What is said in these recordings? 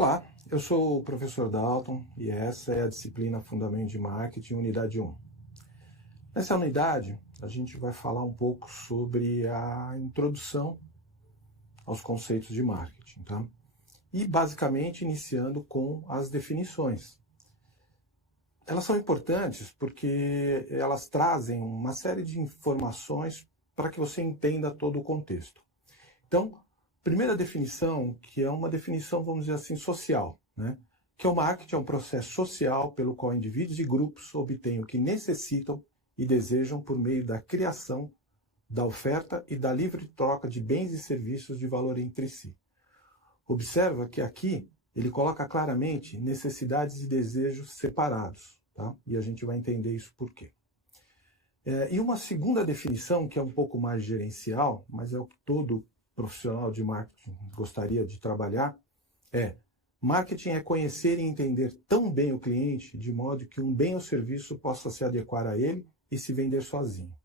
Olá, eu sou o professor Dalton e essa é a disciplina Fundamentos de Marketing, unidade 1. Nessa unidade, a gente vai falar um pouco sobre a introdução aos conceitos de marketing, tá? E basicamente iniciando com as definições. Elas são importantes porque elas trazem uma série de informações para que você entenda todo o contexto. Então, primeira definição, que é uma definição, vamos dizer assim, social, né? Que o marketing é um processo social pelo qual indivíduos e grupos obtêm o que necessitam e desejam por meio da criação, da oferta e da livre troca de bens e serviços de valor entre si. Observa que aqui ele coloca claramente necessidades e desejos separados, tá? E a gente vai entender isso por quê. E uma segunda definição, que é um pouco mais gerencial, mas é o que todo profissional de marketing gostaria de trabalhar, marketing é conhecer e entender tão bem o cliente de modo que um bem ou serviço possa se adequar a ele e se vender sozinho.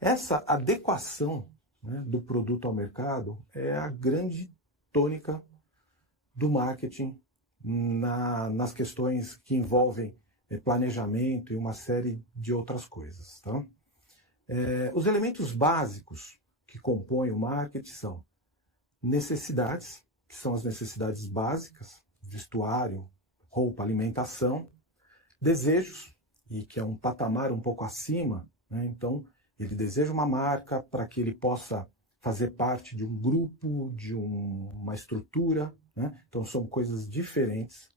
Essa adequação, né, do produto ao mercado é a grande tônica do marketing nas questões que envolvem planejamento e uma série de outras coisas. Tá? Os elementos básicos que compõem o marketing são necessidades, que são as necessidades básicas, vestuário, roupa, alimentação, desejos, e que é um patamar um pouco acima, né? Então ele deseja uma marca para que ele possa fazer parte de um grupo, de uma estrutura, né? Então são coisas diferentes.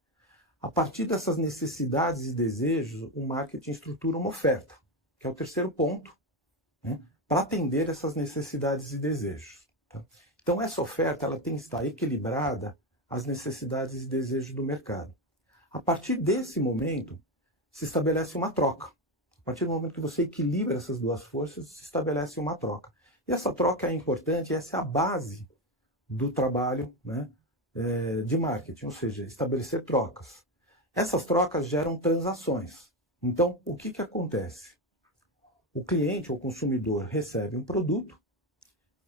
A partir dessas necessidades e desejos, o marketing estrutura uma oferta, que é o terceiro ponto, né? Para atender essas necessidades e desejos. Tá? Então essa oferta ela tem que estar equilibrada às necessidades e desejos do mercado. A partir desse momento, se estabelece uma troca. A partir do momento que você equilibra essas duas forças, se estabelece uma troca. E essa troca é importante, essa é a base do trabalho, né, de marketing, ou seja, estabelecer trocas. Essas trocas geram transações. Então, o que acontece? O cliente ou consumidor recebe um produto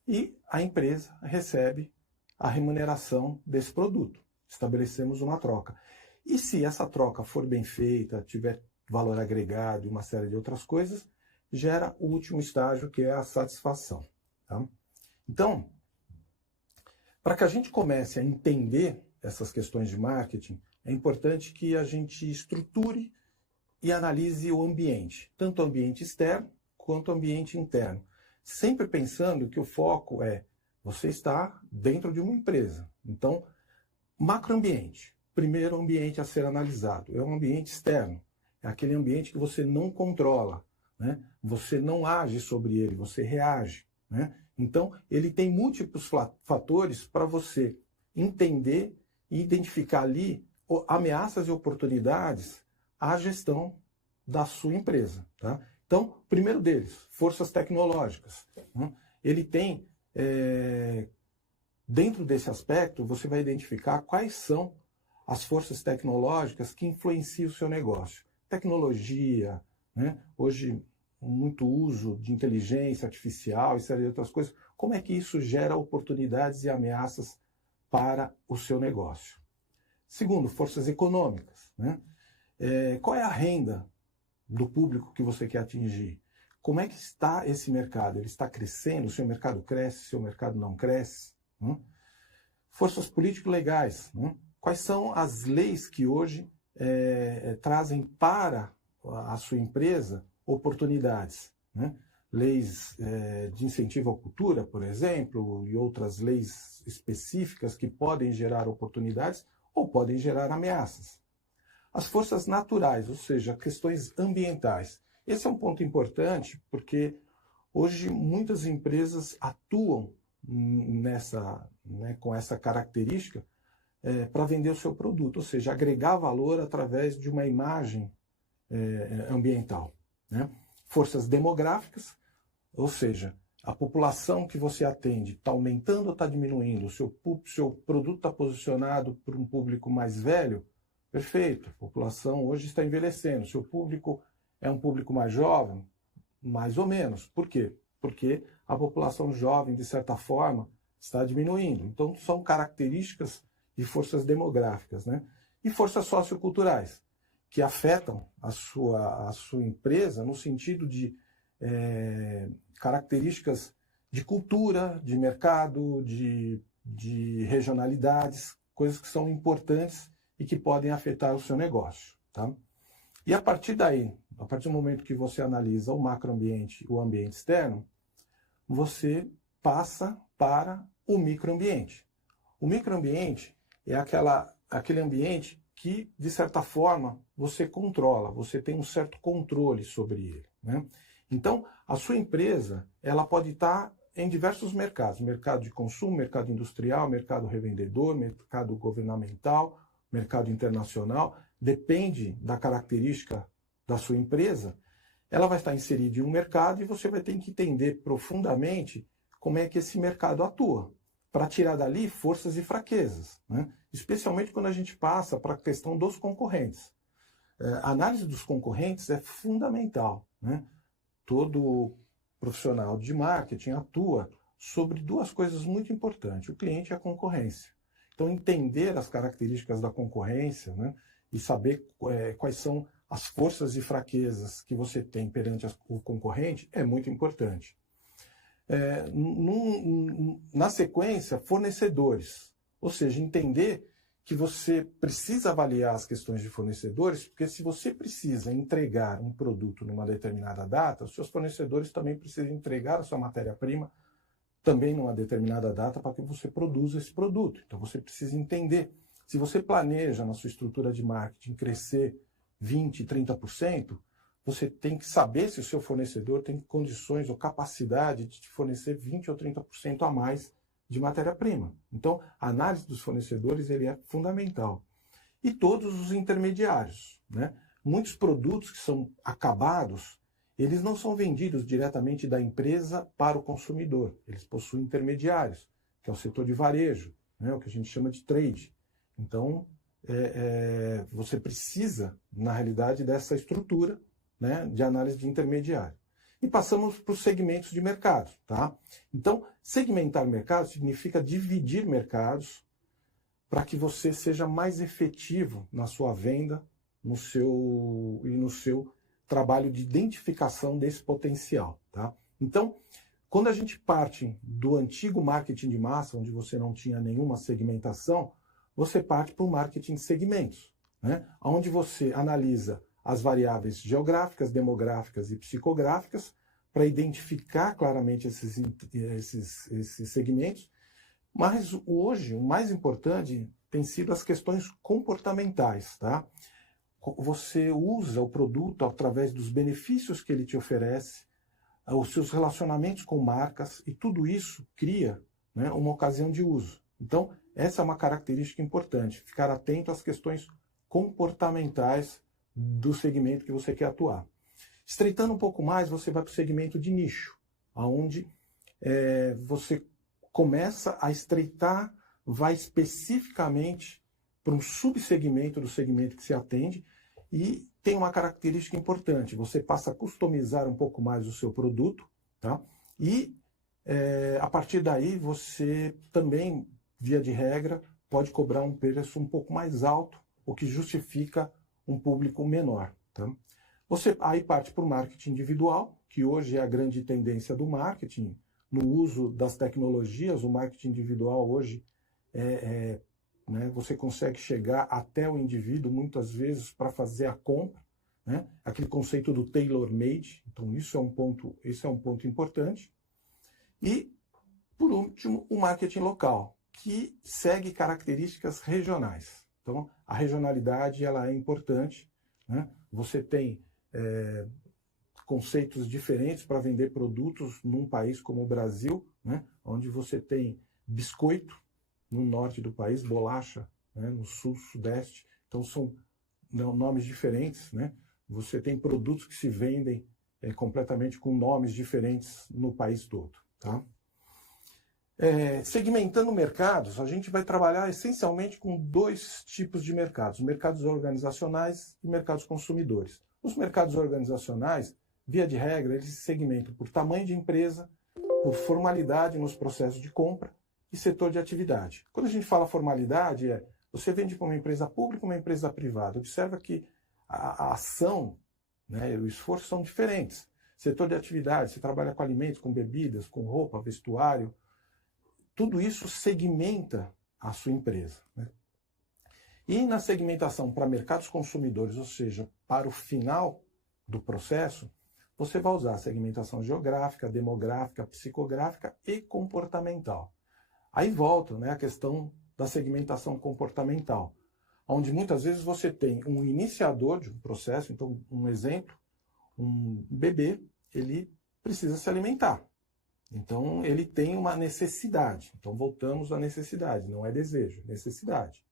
e a empresa recebe a remuneração desse produto. Estabelecemos uma troca. E se essa troca for bem feita, tiver valor agregado e uma série de outras coisas, gera o último estágio, que é a satisfação. Tá? Então, para que a gente comece a entender essas questões de marketing, é importante que a gente estruture e analise o ambiente, tanto o ambiente externo quanto o ambiente interno. Sempre pensando que o foco é você está dentro de uma empresa. Então, macroambiente. Primeiro ambiente a ser analisado é o ambiente externo. É aquele ambiente que você não controla, né? Você não age sobre ele, você reage, né? Então, ele tem múltiplos fatores para você entender e identificar ali ameaças e oportunidades à gestão da sua empresa. Tá? Então, primeiro deles, forças tecnológicas. Ele tem, dentro desse aspecto, você vai identificar quais são as forças tecnológicas que influenciam o seu negócio. Tecnologia, né? Hoje, muito uso de inteligência artificial e série de outras coisas. Como é que isso gera oportunidades e ameaças para o seu negócio? Segundo, forças econômicas, né? Qual é a renda do público que você quer atingir? Como é que está esse mercado? Ele está crescendo? O seu mercado cresce? O seu mercado não cresce? Forças político-legais. Quais são as leis que hoje trazem para a sua empresa oportunidades? Né? Leis de incentivo à cultura, por exemplo, e outras leis específicas que podem gerar oportunidades ou podem gerar ameaças. As forças naturais, ou seja, questões ambientais. Esse é um ponto importante porque hoje muitas empresas atuam com essa característica para vender o seu produto, ou seja, agregar valor através de uma imagem ambiental. Né? Forças demográficas, ou seja, a população que você atende está aumentando ou está diminuindo, o seu produto está posicionado para um público mais velho, perfeito, a população hoje está envelhecendo, o seu público é um público mais jovem, mais ou menos. Por quê? Porque a população jovem, de certa forma, está diminuindo. Então, são características e forças demográficas, né? E forças socioculturais, que afetam a sua empresa no sentido de características de cultura, de mercado, de regionalidades, coisas que são importantes e que podem afetar o seu negócio. Tá? E a partir daí, a partir do momento que você analisa o macroambiente e o ambiente externo, você passa para o microambiente. O microambiente é aquele ambiente que, de certa forma, você controla, você tem um certo controle sobre ele, né? Então, a sua empresa, ela pode estar em diversos mercados, mercado de consumo, mercado industrial, mercado revendedor, mercado governamental, mercado internacional, depende da característica da sua empresa, ela vai estar inserida em um mercado e você vai ter que entender profundamente como é que esse mercado atua, para tirar dali forças e fraquezas, né? Especialmente quando a gente passa para a questão dos concorrentes. A análise dos concorrentes é fundamental, né? Todo profissional de marketing atua sobre duas coisas muito importantes, o cliente e a concorrência. Então, entender as características da concorrência, né, e saber quais são as forças e fraquezas que você tem perante o concorrente é muito importante. Na sequência, fornecedores, ou seja, entender que você precisa avaliar as questões de fornecedores, porque se você precisa entregar um produto numa determinada data, os seus fornecedores também precisam entregar a sua matéria-prima também numa determinada data para que você produza esse produto. Então você precisa entender. Se você planeja na sua estrutura de marketing crescer 20%, 30%, você tem que saber se o seu fornecedor tem condições ou capacidade de te fornecer 20% ou 30% a mais de matéria-prima. Então, a análise dos fornecedores ele é fundamental. E todos os intermediários, né? Muitos produtos que são acabados, eles não são vendidos diretamente da empresa para o consumidor. Eles possuem intermediários, que é o setor de varejo, né? O que a gente chama de trade. Então, você precisa, na realidade, dessa estrutura, né, de análise de intermediário. E passamos para os segmentos de mercado. Tá? Então, segmentar mercado significa dividir mercados para que você seja mais efetivo na sua venda no seu trabalho de identificação desse potencial. Tá? Então, quando a gente parte do antigo marketing de massa, onde você não tinha nenhuma segmentação, você parte para o marketing de segmentos, né? Onde você analisa as variáveis geográficas, demográficas e psicográficas para identificar claramente esses segmentos. Mas hoje, o mais importante tem sido as questões comportamentais. Tá? Você usa o produto através dos benefícios que ele te oferece, os seus relacionamentos com marcas, e tudo isso cria, né, uma ocasião de uso. Então, essa é uma característica importante, ficar atento às questões comportamentais do segmento que você quer atuar. Estreitando um pouco mais, você vai para o segmento de nicho, onde você começa a estreitar, vai especificamente para um subsegmento do segmento que se atende, e tem uma característica importante, você passa a customizar um pouco mais o seu produto, tá? E a partir daí você também, via de regra, pode cobrar um preço um pouco mais alto, o que justifica um público menor. Tá? Você aí parte para o marketing individual, que hoje é a grande tendência do marketing, no uso das tecnologias. O marketing individual hoje né, você consegue chegar até o indivíduo muitas vezes para fazer a compra, né? Aquele conceito do tailor-made. Então esse é um ponto importante. E, por último, o marketing local, que segue características regionais. Então, a regionalidade ela é importante, né? Você tem conceitos diferentes para vender produtos num país como o Brasil, né? Onde você tem biscoito no norte do país, bolacha, né, no sul, sudeste. Então, são nomes diferentes, né? Você tem produtos que se vendem completamente com nomes diferentes no país todo. Tá? Segmentando mercados, a gente vai trabalhar essencialmente com dois tipos de mercados: mercados organizacionais e mercados consumidores. Os mercados organizacionais, via de regra, eles se segmentam por tamanho de empresa, por formalidade nos processos de compra e setor de atividade. Quando a gente fala formalidade, você vende para uma empresa pública ou uma empresa privada. Observa que a ação, né, e o esforço são diferentes. Setor de atividade, você trabalha com alimentos, com bebidas, com roupa, vestuário. Tudo isso segmenta a sua empresa, né? E na segmentação para mercados consumidores, ou seja, para o final do processo, você vai usar a segmentação geográfica, demográfica, psicográfica e comportamental. Aí volta, né, a questão da segmentação comportamental, onde muitas vezes você tem um iniciador de um processo. Então, um exemplo, um bebê, ele precisa se alimentar. Então, ele tem uma necessidade. Então, voltamos à necessidade, não é desejo, é necessidade.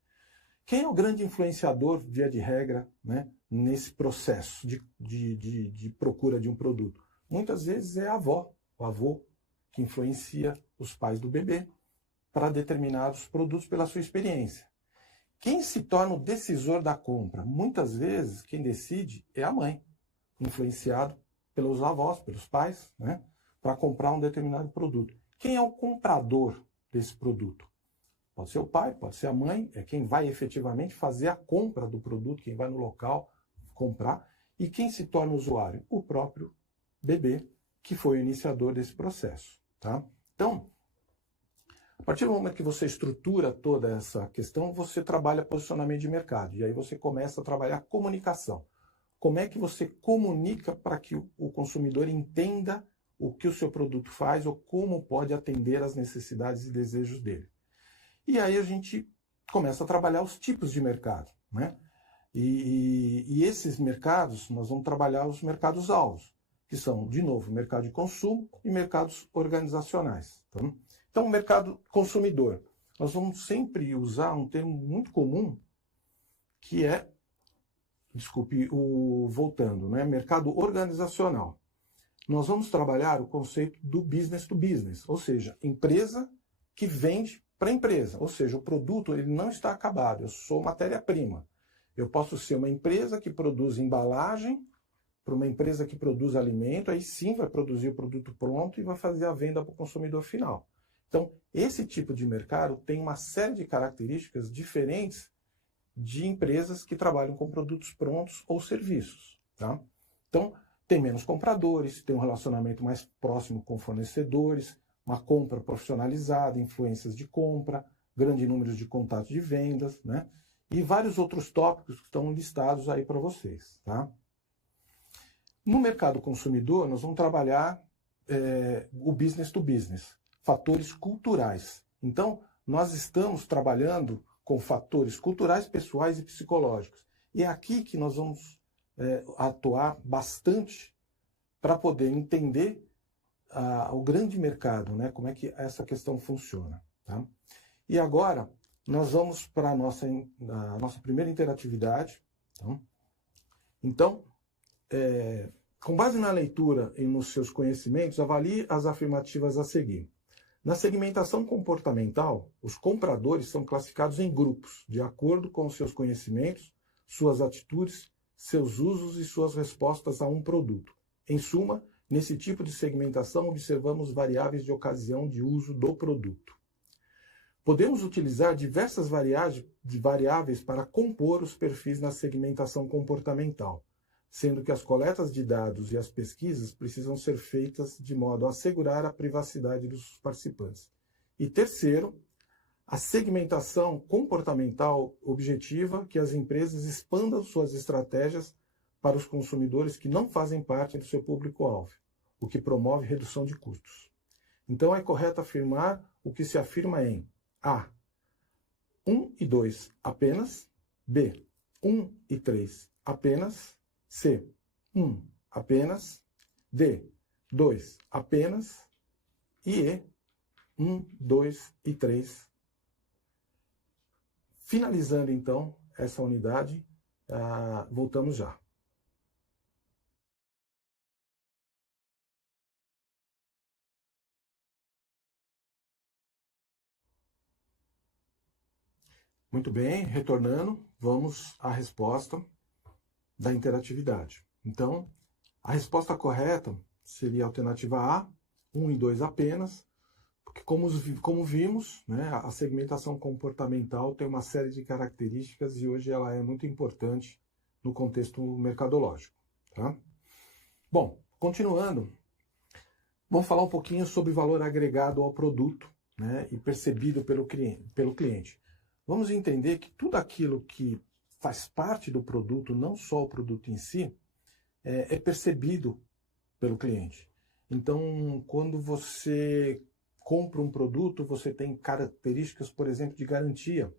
Quem é o grande influenciador, via de regra, né, nesse processo de procura de um produto? Muitas vezes é a avó, o avô, que influencia os pais do bebê para determinados produtos pela sua experiência. Quem se torna o decisor da compra? Muitas vezes, quem decide é a mãe, influenciado pelos avós, pelos pais, né, para comprar um determinado produto. Quem é o comprador desse produto? Pode ser o pai, pode ser a mãe, é quem vai efetivamente fazer a compra do produto, quem vai no local comprar. E quem se torna usuário? O próprio bebê, que foi o iniciador desse processo, tá? Então, a partir do momento que você estrutura toda essa questão, você trabalha posicionamento de mercado. E aí você começa a trabalhar comunicação. Como é que você comunica para que o consumidor entenda o que o seu produto faz ou como pode atender às necessidades e desejos dele? E aí a gente começa a trabalhar os tipos de mercado, né? E esses mercados, nós vamos trabalhar os mercados-alvos, que são, de novo, mercado de consumo e mercados organizacionais. Tá? Então, o mercado consumidor. Nós vamos sempre usar um termo muito comum, que é, voltando, né? Mercado organizacional. Nós vamos trabalhar o conceito do business to business, ou seja, empresa que vende para a empresa, ou seja, o produto ele não está acabado, eu sou matéria-prima. Eu posso ser uma empresa que produz embalagem para uma empresa que produz alimento, aí sim vai produzir o produto pronto e vai fazer a venda para o consumidor final. Então, esse tipo de mercado tem uma série de características diferentes de empresas que trabalham com produtos prontos ou serviços, tá? Então, tem menos compradores, tem um relacionamento mais próximo com fornecedores, uma compra profissionalizada, influências de compra, grande número de contatos de vendas, né? E vários outros tópicos que estão listados aí para vocês, tá? No mercado consumidor, nós vamos trabalhar o business to business, fatores culturais. Então, nós estamos trabalhando com fatores culturais, pessoais e psicológicos. E é aqui que nós vamos atuar bastante para poder entender o grande mercado, né? Como é que essa questão funciona. Tá? E agora, nós vamos para a nossa primeira interatividade. Tá? Então, com base na leitura e nos seus conhecimentos, avalie as afirmativas a seguir. Na segmentação comportamental, os compradores são classificados em grupos, de acordo com os seus conhecimentos, suas atitudes, seus usos e suas respostas a um produto. Em suma, nesse tipo de segmentação, observamos variáveis de ocasião de uso do produto. Podemos utilizar diversas variáveis para compor os perfis na segmentação comportamental, sendo que as coletas de dados e as pesquisas precisam ser feitas de modo a assegurar a privacidade dos participantes. E terceiro, a segmentação comportamental objetiva que as empresas expandam suas estratégias para os consumidores que não fazem parte do seu público-alvo, o que promove redução de custos. Então é correto afirmar o que se afirma em A. 1 e 2 apenas, B. 1 e 3 apenas, C. 1 apenas, D. 2 apenas e E. 1, 2 e 3. Finalizando então essa unidade, voltamos já. Muito bem, retornando, vamos à resposta da interatividade. Então, a resposta correta seria a alternativa A, 1 e 2 apenas. Porque como vimos, né, a segmentação comportamental tem uma série de características e hoje ela é muito importante no contexto mercadológico. Tá? Bom, continuando, vamos falar um pouquinho sobre valor agregado ao produto, né, e percebido pelo cliente. Vamos entender que tudo aquilo que faz parte do produto, não só o produto em si, é percebido pelo cliente. Então, quando você compra um produto, você tem características, por exemplo, de garantia.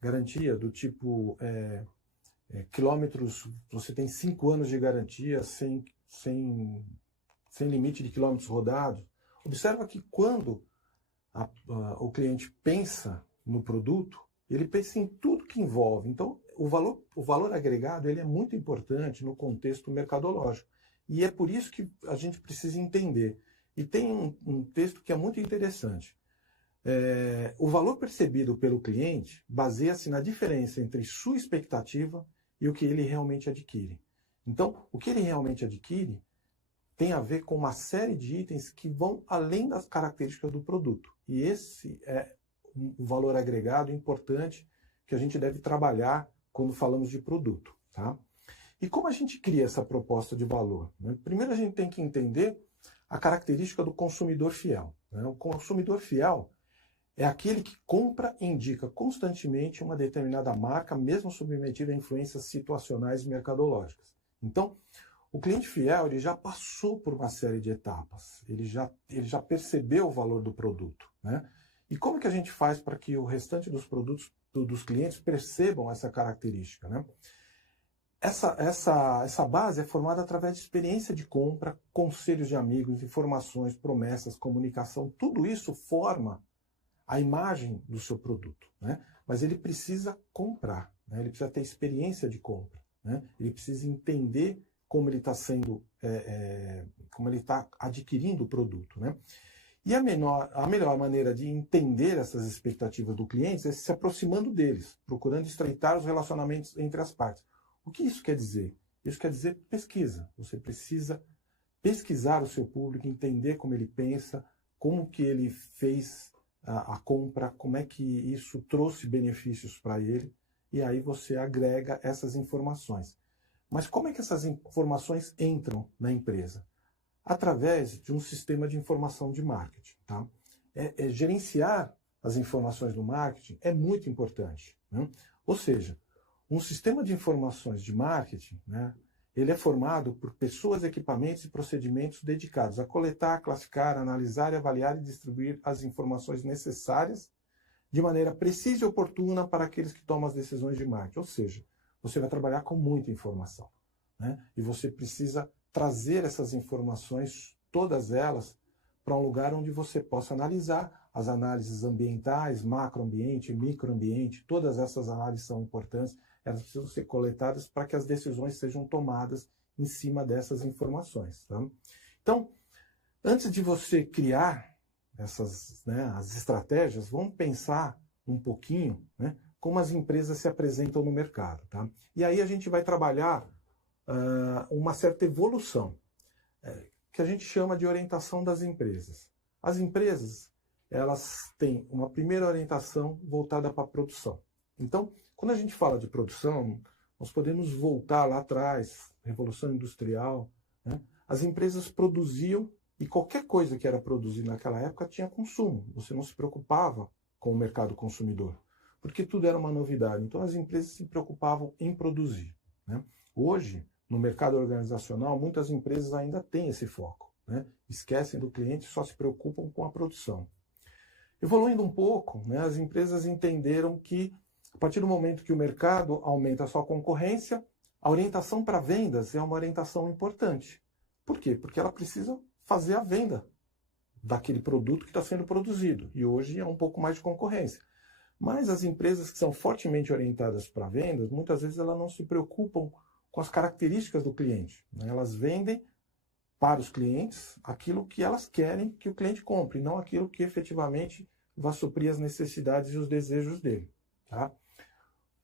Garantia do tipo quilômetros, você tem 5 anos de garantia sem limite de quilômetros rodados. Observa que quando o cliente pensa no produto, ele pensa em tudo que envolve. Então, o valor agregado ele é muito importante no contexto mercadológico. E é por isso que a gente precisa entender. E tem um texto que é muito interessante. O valor percebido pelo cliente baseia-se na diferença entre sua expectativa e o que ele realmente adquire. Então, o que ele realmente adquire tem a ver com uma série de itens que vão além das características do produto. E esse é um valor agregado importante que a gente deve trabalhar quando falamos de produto. Tá? E como a gente cria essa proposta de valor? Né? Primeiro a gente tem que entender a característica do consumidor fiel. Né? O consumidor fiel é aquele que compra e indica constantemente uma determinada marca, mesmo submetida a influências situacionais e mercadológicas. Então, o cliente fiel ele já passou por uma série de etapas, ele já percebeu o valor do produto. Né? E como que a gente faz para que o restante dos produtos dos clientes percebam essa característica? Né? Essa base é formada através de experiência de compra, conselhos de amigos, informações, promessas, comunicação. Tudo isso forma a imagem do seu produto. Né? Mas ele precisa comprar, né? Ele precisa ter experiência de compra. Né? Ele precisa entender como ele está como ele está adquirindo o produto. Né? E a melhor maneira de entender essas expectativas do cliente é se aproximando deles, procurando estreitar os relacionamentos entre as partes. O que isso quer dizer? Isso quer dizer pesquisa. Você precisa pesquisar o seu público, entender como ele pensa, como que ele fez a compra, como é que isso trouxe benefícios para ele, e aí você agrega essas informações. Mas como é que essas informações entram na empresa? Através de um sistema de informação de marketing. Tá? Gerenciar as informações do marketing é muito importante. Né? Ou seja, um sistema de informações de marketing, né, ele é formado por pessoas, equipamentos e procedimentos dedicados a coletar, classificar, analisar, avaliar e distribuir as informações necessárias de maneira precisa e oportuna para aqueles que tomam as decisões de marketing. Ou seja, você vai trabalhar com muita informação. Né? E você precisa trazer essas informações, todas elas, para um lugar onde você possa analisar as análises ambientais, macroambiente, microambiente, todas essas análises são importantes, elas precisam ser coletadas para que as decisões sejam tomadas em cima dessas informações. Tá? Então, antes de você criar as estratégias, vamos pensar um pouquinho, né, como as empresas se apresentam no mercado. Tá? E aí a gente vai trabalhar uma certa evolução, que a gente chama de orientação das empresas. As empresas, elas têm uma primeira orientação voltada para a produção. Então, quando a gente fala de produção, nós podemos voltar lá atrás, Revolução Industrial. Né? As empresas produziam e qualquer coisa que era produzida naquela época tinha consumo. Você não se preocupava com o mercado consumidor, porque tudo era uma novidade. Então as empresas se preocupavam em produzir. Né? Hoje, no mercado organizacional, muitas empresas ainda têm esse foco. Né? Esquecem do cliente e só se preocupam com a produção. Evoluindo um pouco, né, as empresas entenderam que a partir do momento que o mercado aumenta a sua concorrência, a orientação para vendas é uma orientação importante. Por quê? Porque ela precisa fazer a venda daquele produto que está sendo produzido. E hoje é um pouco mais de concorrência. Mas as empresas que são fortemente orientadas para vendas, muitas vezes elas não se preocupam com as características do cliente. Né? Elas vendem para os clientes aquilo que elas querem que o cliente compre, não aquilo que efetivamente vai suprir as necessidades e os desejos dele. Tá?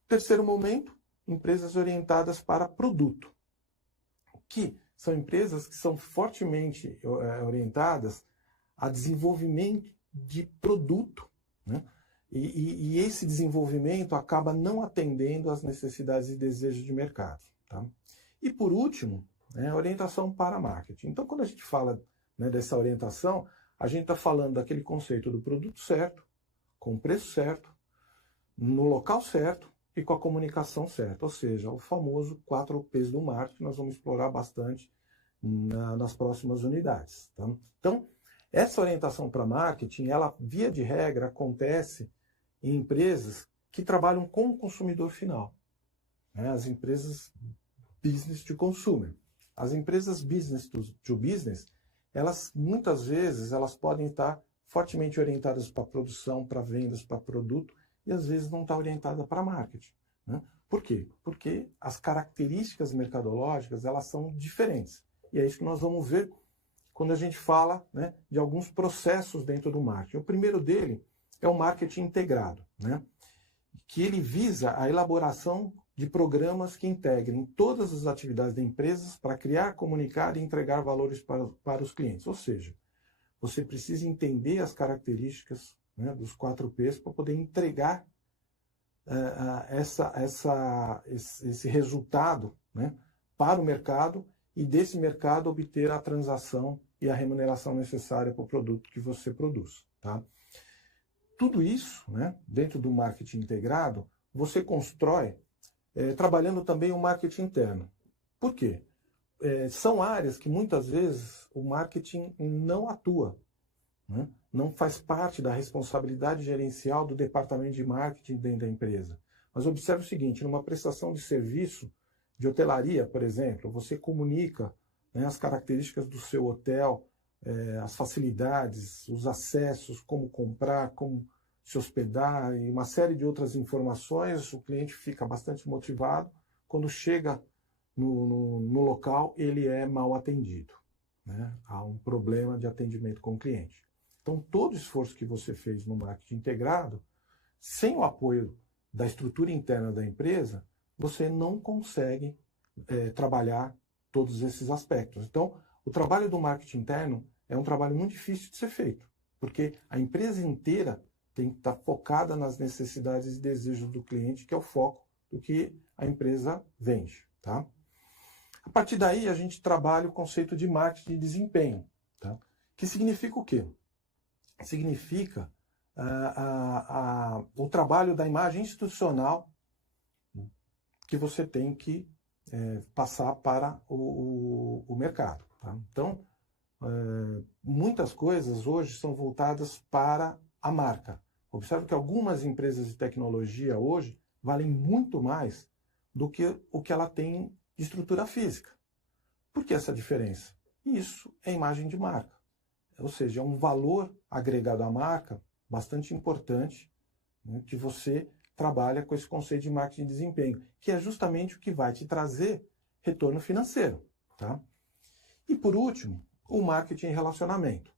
Terceiro momento, empresas orientadas para produto, que são empresas que são fortemente orientadas a desenvolvimento de produto, né? E esse desenvolvimento acaba não atendendo às necessidades e desejos de mercado. Tá? E por último, né, orientação para marketing. Então, quando a gente fala, né, dessa orientação, a gente está falando daquele conceito do produto certo, com o preço certo, no local certo e com a comunicação certa. Ou seja, o famoso 4Ps do marketing, que nós vamos explorar bastante nas próximas unidades. Tá? Então, essa orientação para marketing, ela, via de regra, acontece em empresas que trabalham com o consumidor final, né? As empresas business to consumer. As empresas business to business, elas muitas vezes elas podem estar fortemente orientadas para produção, para vendas, para produto, e às vezes não está orientada para marketing. Né? Por quê? Porque as características mercadológicas elas são diferentes. E é isso que nós vamos ver quando a gente fala, né, de alguns processos dentro do marketing. O primeiro dele é o marketing integrado, né? Que ele visa a elaboração de programas que integrem todas as atividades da empresa para criar, comunicar e entregar valores para os clientes. Ou seja, você precisa entender as características, né, dos 4Ps para poder entregar esse resultado, né, para o mercado e desse mercado obter a transação e a remuneração necessária para o produto que você produz. Tá? Tudo isso, né, dentro do marketing integrado, você constrói trabalhando também o marketing interno. Por quê? São áreas que muitas vezes o marketing não atua, né? Não faz parte da responsabilidade gerencial do departamento de marketing dentro da empresa. Mas observe o seguinte, numa prestação de serviço de hotelaria, por exemplo, você comunica, né, as características do seu hotel, as facilidades, os acessos, como comprar, como se hospedar e uma série de outras informações. O cliente fica bastante motivado. Quando chega no local, ele é mal atendido, né? Há um problema de atendimento com o cliente. Então, todo esforço que você fez no marketing integrado, sem o apoio da estrutura interna da empresa, você não consegue trabalhar todos esses aspectos. Então, o trabalho do marketing interno é um trabalho muito difícil de ser feito, porque a empresa inteira tem que estar focada nas necessidades e desejos do cliente, que é o foco do que a empresa vende. Tá? A partir daí, a gente trabalha o conceito de marketing de desempenho, tá? Que significa o quê? Significa o trabalho da imagem institucional que você tem que passar para o mercado. Tá? Então, muitas coisas hoje são voltadas para a marca. Observe que algumas empresas de tecnologia hoje valem muito mais do que o que ela tem de estrutura física. Por que essa diferença? Isso é imagem de marca. Ou seja, é um valor agregado à marca bastante importante, né, que você trabalha com esse conceito de marketing de desempenho, que é justamente o que vai te trazer retorno financeiro. Tá? E por último, o marketing de relacionamento.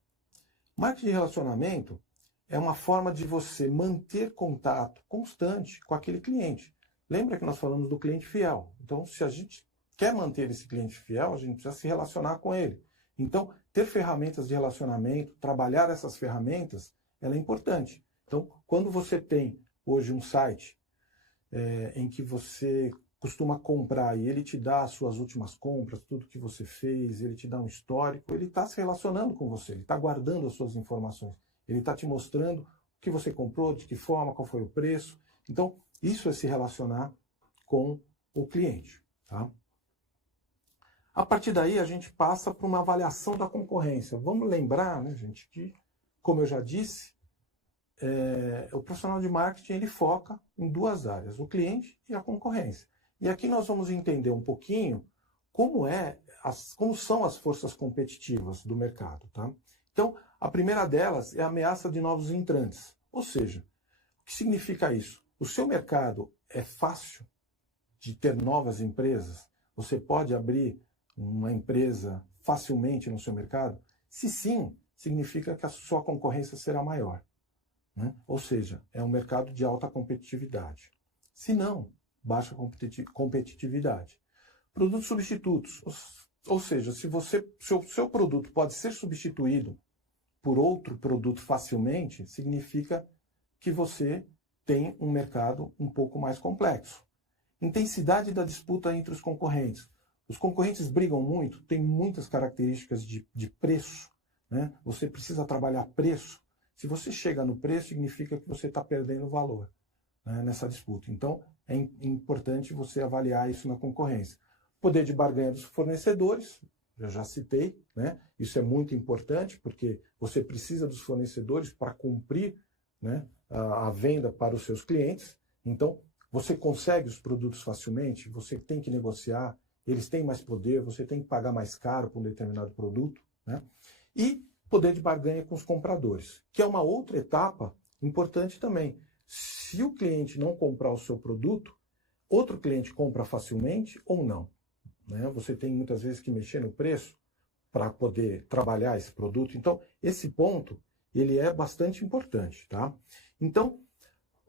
Marketing de relacionamento é uma forma de você manter contato constante com aquele cliente. Lembra que nós falamos do cliente fiel? Então, se a gente quer manter esse cliente fiel, a gente precisa se relacionar com ele. Então, ter ferramentas de relacionamento, trabalhar essas ferramentas, ela é importante. Então, quando você tem hoje um site em que você costuma comprar e ele te dá as suas últimas compras, tudo que você fez, ele te dá um histórico, ele está se relacionando com você, ele está guardando as suas informações, ele está te mostrando o que você comprou, de que forma, qual foi o preço. Então, isso é se relacionar com o cliente. Tá? A partir daí, a gente passa para uma avaliação da concorrência. Vamos lembrar, né, gente, que, como eu já disse, o profissional de marketing ele foca em duas áreas, o cliente e a concorrência. E aqui nós vamos entender um pouquinho como são as forças competitivas do mercado. Tá? Então, a primeira delas é a ameaça de novos entrantes. Ou seja, o que significa isso? O seu mercado é fácil de ter novas empresas? Você pode abrir uma empresa facilmente no seu mercado? Se sim, significa que a sua concorrência será maior. Né? Ou seja, é um mercado de alta competitividade. Se não, baixa competitividade. Produtos substitutos. Ou seja, se o seu produto pode ser substituído por outro produto facilmente, significa que você tem um mercado um pouco mais complexo. Intensidade da disputa entre os concorrentes. Os concorrentes brigam muito, tem muitas características de preço, né? Você precisa trabalhar preço. Se você chega no preço, significa que você está perdendo valor, né, nessa disputa. Então, é importante você avaliar isso na concorrência. Poder de barganha dos fornecedores, eu já citei, né? Isso é muito importante, porque você precisa dos fornecedores para cumprir, né, a venda para os seus clientes. Então, você consegue os produtos facilmente, você tem que negociar, eles têm mais poder, você tem que pagar mais caro por um determinado produto, né? E poder de barganha com os compradores, que é uma outra etapa importante também. Se o cliente não comprar o seu produto, outro cliente compra facilmente ou não, né? Você tem muitas vezes que mexer no preço para poder trabalhar esse produto. Então, esse ponto, ele é bastante importante, tá? Então,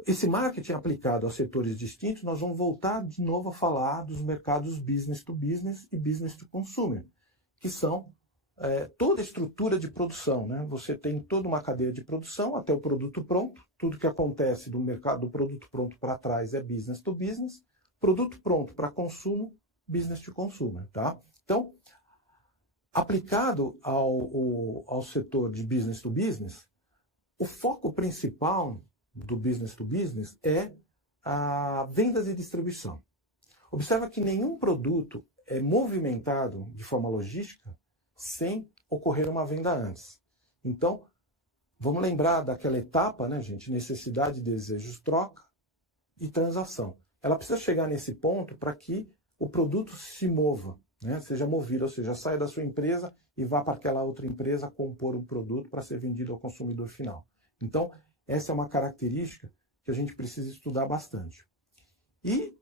esse marketing aplicado aos setores distintos, nós vamos voltar de novo a falar dos mercados business to business e business to consumer, que são toda a estrutura de produção, né? Você tem toda uma cadeia de produção até o produto pronto. Tudo que acontece do mercado do produto pronto para trás é business to business. Produto pronto para consumo, business to consumer, tá? Então, aplicado ao setor de business to business, o foco principal do business to business é a vendas e distribuição. Observa que nenhum produto é movimentado de forma logística sem ocorrer uma venda antes. Então, vamos lembrar daquela etapa, né, gente? Necessidade, desejos, troca e transação. Ela precisa chegar nesse ponto para que o produto se mova, né? Seja movido, ou seja, saia da sua empresa e vá para aquela outra empresa compor um produto para ser vendido ao consumidor final. Então, essa é uma característica que a gente precisa estudar bastante. E,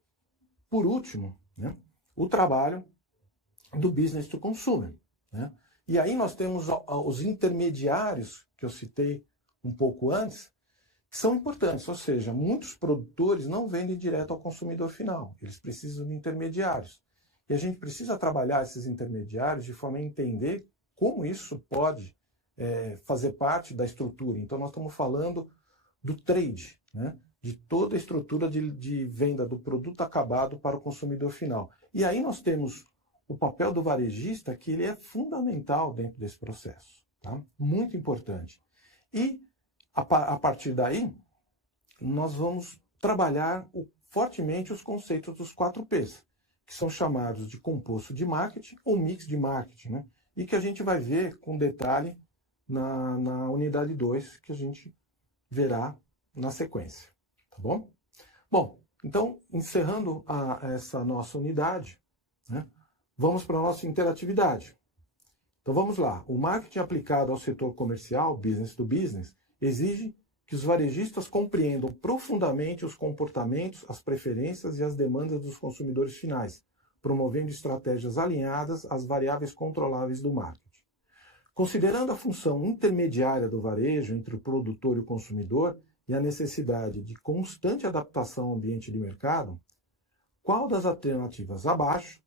por último, né, o trabalho do business to consumer, né? E aí nós temos os intermediários, que eu citei um pouco antes, que são importantes, ou seja, muitos produtores não vendem direto ao consumidor final, eles precisam de intermediários. E a gente precisa trabalhar esses intermediários de forma a entender como isso pode fazer parte da estrutura. Então nós estamos falando do trade, né? De toda a estrutura de venda do produto acabado para o consumidor final. E aí nós temos o papel do varejista, que ele é fundamental dentro desse processo, tá? Muito importante. E, a partir daí, nós vamos trabalhar fortemente os conceitos dos 4 Ps, que são chamados de composto de marketing ou mix de marketing, né? E que a gente vai ver com detalhe na unidade 2, que a gente verá na sequência, tá bom? Bom, então, encerrando essa nossa unidade, né? Vamos para a nossa interatividade. Então vamos lá. O marketing aplicado ao setor comercial, business to business, exige que os varejistas compreendam profundamente os comportamentos, as preferências e as demandas dos consumidores finais, promovendo estratégias alinhadas às variáveis controláveis do marketing. Considerando a função intermediária do varejo entre o produtor e o consumidor e a necessidade de constante adaptação ao ambiente de mercado, qual das alternativas abaixo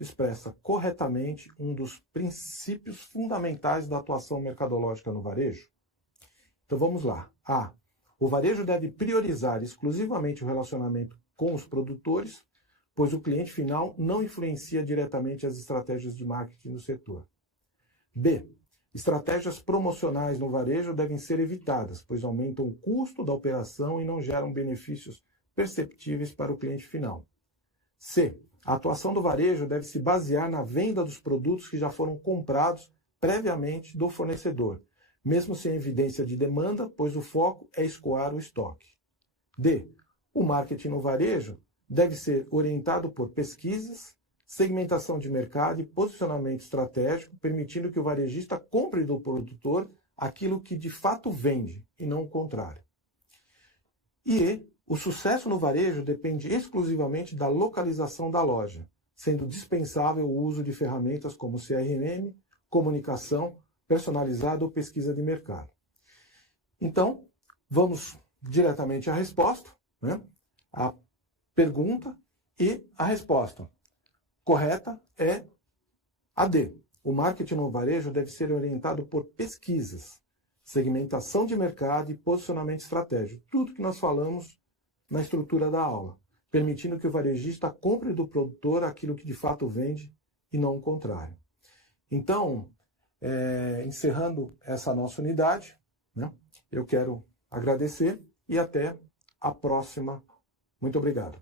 expressa corretamente um dos princípios fundamentais da atuação mercadológica no varejo? Então vamos lá. A. O varejo deve priorizar exclusivamente o relacionamento com os produtores, pois o cliente final não influencia diretamente as estratégias de marketing no setor. B. Estratégias promocionais no varejo devem ser evitadas, pois aumentam o custo da operação e não geram benefícios perceptíveis para o cliente final. C. A atuação do varejo deve se basear na venda dos produtos que já foram comprados previamente do fornecedor, mesmo sem evidência de demanda, pois o foco é escoar o estoque. D. O marketing no varejo deve ser orientado por pesquisas, segmentação de mercado e posicionamento estratégico, permitindo que o varejista compre do produtor aquilo que de fato vende, e não o contrário. E E. O sucesso no varejo depende exclusivamente da localização da loja, sendo dispensável o uso de ferramentas como CRM, comunicação personalizada ou pesquisa de mercado. Então, vamos diretamente à resposta, né? A pergunta e a resposta correta é a D. O marketing no varejo deve ser orientado por pesquisas, segmentação de mercado e posicionamento estratégico. Tudo que nós falamos na estrutura da aula, permitindo que o varejista compre do produtor aquilo que de fato vende e não o contrário. Então, encerrando essa nossa unidade, né, eu quero agradecer e até a próxima. Muito obrigado.